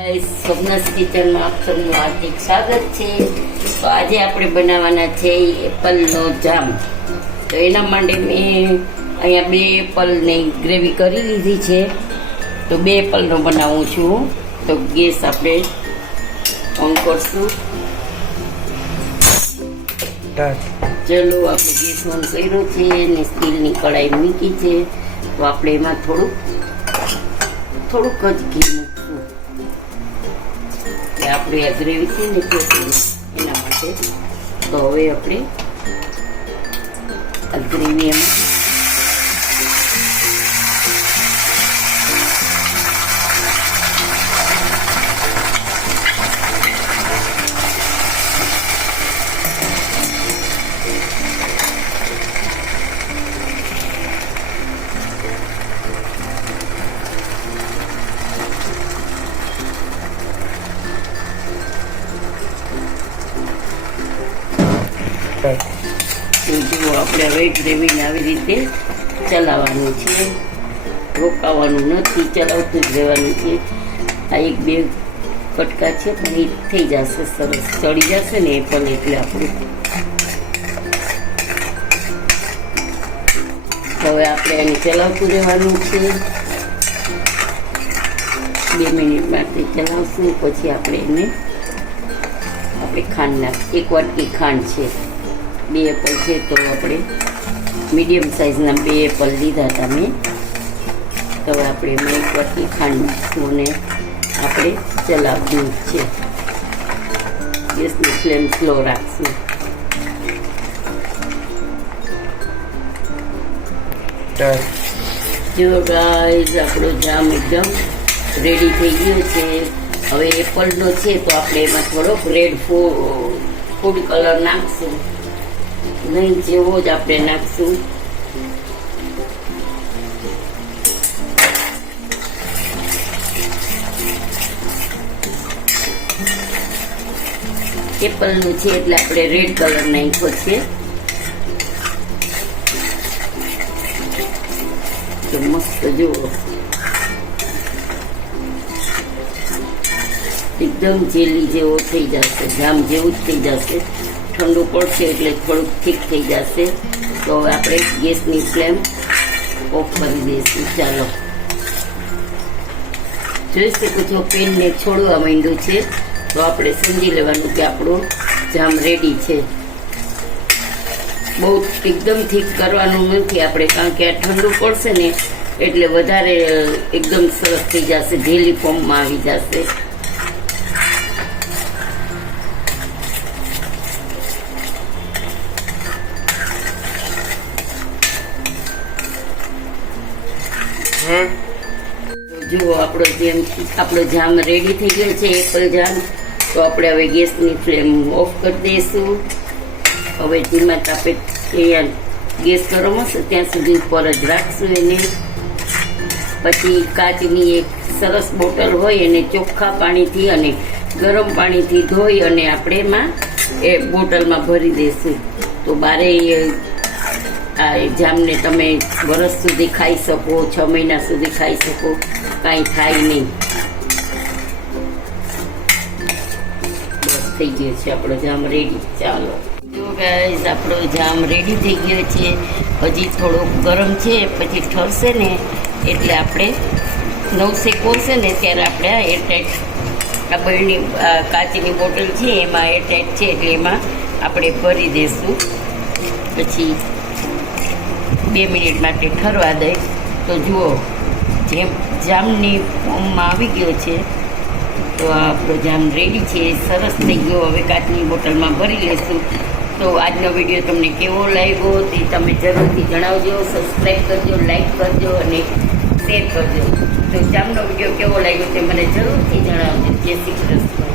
સ્વપ્નસ કિચનમાં આપ સૌનું હાર્દિક સ્વાગત છે. તો આજે આપણે બનાવવાના છે એપલનો જામ. તો એના માટે મેં અહીંયા 2 એપલની ગ્રેવી કરી લીધી છે. તો 2 એપલનો બનાવું છું. તો ગેસ આપણે ઓન કરશું. ચલો, આપણે ગેસ ઓન કર્યો છે અને સ્ટીલની કઢાઈ મૂકી છે. તો આપણે એમાં થોડુંક જ ઘી મૂકશું. આપણે આ ગ્રેવી છે ને એના માટે. તો હવે આપણે આ ગ્રેવી એમાં જુઓ, આપણે હવે ગ્રેવીને આવી રીતે ચલાવવાનું છે, રોકાવાનું નથી, ચલાવતું જ રહેવાનું છે. આ 1-2 કટકા છે પણ એ થઈ જશે, સરસ ચડી જશે ને એ પણ. એટલે આપણું હવે આપણે એને ચલાવતું રહેવાનું છે. 2 મિનિટ માટે ચલાવશું. પછી આપણે ખાંડ 1 વાટકી ખાંડ છે. 2 એપલ છે તો આપણે મીડિયમ સાઇઝના 2 એપલ લીધા હતા મેં. તો આપણે એમાં 1 વાટકી ખાંડ નાખશું અને આપણે ચલાવવું છે. ગેસની ફ્લેમ સ્લો રાખશું. જો ગાઈઝ, આપણો જામ એકદમ રેડી થઈ ગયો છે. હવે એપલનો છે તો આપણે એમાં થોડોક રેડ ફૂડ કલર નાખશું. નહીં, જેવો જ આપણે નાખશું. એપલનું છે એટલે આપણે રેડ કલર નાખ્યો છે. તો મસ્ત જુઓ, એકદમ જેલી જેવો થઈ જશે, જામ જેવું જ થઈ જશે. ઠંડુ પડશે એટલે થોડુંક ઠીક થઈ જશે. તો હવે આપણે ગેસની ફ્લેમ ઓફ કરી દઈશું. ચાલો, જોઈ શકો છો પેનને છોડવા માંડ્યું છે. તો આપણે સમજી લેવાનું કે આપણો જામ રેડી છે. બહુ એકદમ ઠીક કરવાનું નથી આપણે, કારણ કે આ ઠંડુ પડશે ને એટલે વધારે એકદમ સરસ થઈ જશે, જેલી ફોર્મમાં આવી જશે. જુઓ, આપણો જામ રેડી થઈ ગયો છે, એપલ જામ. તો આપણે હવે ગેસની ફ્લેમ ઓફ કરી દઈશું. હવે ધીમા તાપે ગેસ ગરમ હશે ત્યાં સુધી ઉપર જ રાખશું એને. પછી કાચની એક સરસ બોટલ હોય એને ચોખ્ખા પાણીથી અને ગરમ પાણીથી ધોઈ અને આપણે એમાં એ બોટલમાં ભરી દઈશું. તો બારે આ જામને તમે વર્ષ સુધી ખાઈ શકો, 6 મહિના સુધી ખાઈ શકો, કાંઈ થાય નહીં. બસ થઈ ગયો છે આપણો જામ રેડી. ચાલો, જો ગાઈઝ, આપણો જામ રેડી થઈ ગયો છે. હજી થોડોક ગરમ છે, પછી ઠરશે ને એટલે આપણે નવસેક ઓળશે ને ત્યારે આપણે આ એરટાઈટ આ બળની કાચની બોટલ છે એમાં એરટાઈટ છે એટલે એમાં આપણે ભરી દઈશું. પછી 2 મિનિટ માટે ઠરવા દઈ. તો જુઓ, જેમ જામની ફોર્મમાં આવી ગયો છે. તો આપણો જામ રેડી છે, સરસ થઈ ગયો. હવે કાચની બોટલમાં ભરી લઈશું. તો આજનો વિડીયો તમને કેવો લાગ્યો તે તમે જરૂરથી જણાવજો. સબસ્ક્રાઈબ કરજો, લાઈક કરજો અને શેર કરજો. તો જામનો વિડીયો કેવો લાગ્યો તે મને જરૂરથી જણાવજો. જય શ્રી કૃષ્ણ.